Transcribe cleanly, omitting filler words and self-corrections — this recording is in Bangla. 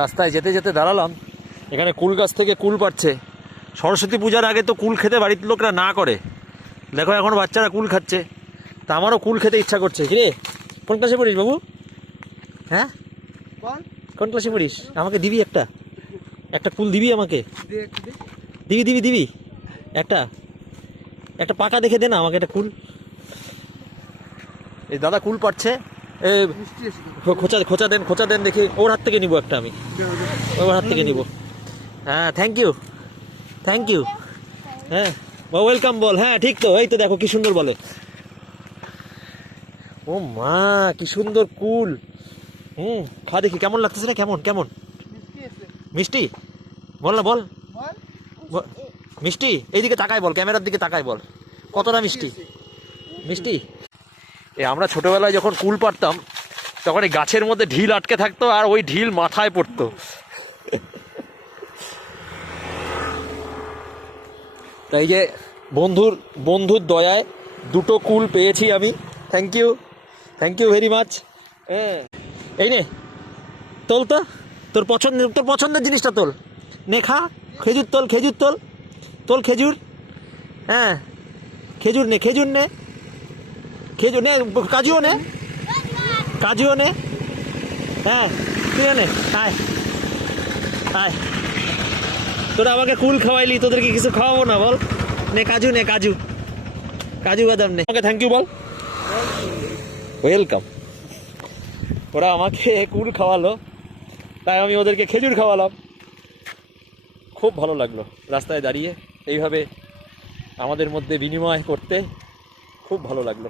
রাস্তায় যেতে যেতে দাঁড়ালাম, এখানে কুল গাছ থেকে কুল পাচ্ছে। সরস্বতী পূজার আগে তো কুল খেতে বাড়ির লোকরা না করে, দেখো এখন বাচ্চারা কুল খাচ্ছে, তা আমারও কুল খেতে ইচ্ছা করছে। কিরে, কোন ক্লাসে পড়িস বাবু? হ্যাঁ, কোন ক্লাসে পড়িস? আমাকে দিবি একটা, একটা কুল দিবি আমাকে? দিবি দিবি দিবি, একটা একটা পাকা দেখে দে না আমাকে একটা কুল। এই দাদা কুল পাচ্ছে, খোঁচা খোঁচা দেন, খোঁচা দেন দেখি। ওর হাত থেকে নিব একটা, আমি ওর হাত থেকে নিব। হ্যাঁ, থ্যাংক ইউ, থ্যাংক ইউ। হ্যাঁ, ওয়েলকাম বল। হ্যাঁ ঠিক তো, এই তো দেখো কি সুন্দর বলে। ও মা, কি সুন্দর কুল। খা দেখি কেমন লাগতেছে না? কেমন কেমন মিষ্টি? বল না, বল মিষ্টি। এইদিকে তাকায় বল, ক্যামেরার দিকে তাকায় বল কতটা মিষ্টি। মিষ্টি। আমরা ছোটবেলায় যখন কুল পাড়তাম তখন এই গাছের মধ্যে ঢিল আটকে থাকতো, আর ওই ঢিল মাথায় পড়তো। তাই যে বন্ধুর দয়ায় দুটো কুল পেয়েছি আমি। Thank you, thank you very much. হ্যাঁ, এই নে তোল তো, তোর পছন্দের জিনিসটা তোল, নে খা। খেজুর তোল, খেজুর তোল, তোল খেজুর। হ্যাঁ, খেজুর নে, খেজুর নে, খেজুর নে, কাজুও নে, কাজুও নে। হ্যাঁ, তুই নে, আয় আয়। তোরা আমাকে কুল খাওয়াইলি, তোদেরকে কিছু খাওয়াবো না বল? নে কাজু, নে কাজু, কাজু বাদাম নে। আমাকে থ্যাংক ইউ বল। ওয়েলকাম। ওরা আমাকে কুল খাওয়ালো, তাই আমি ওদেরকে খেজুর খাওয়ালাম। খুব ভালো লাগলো রাস্তায় দাঁড়িয়ে এইভাবে আমাদের মধ্যে বিনিময় করতে, খুব ভালো লাগলো।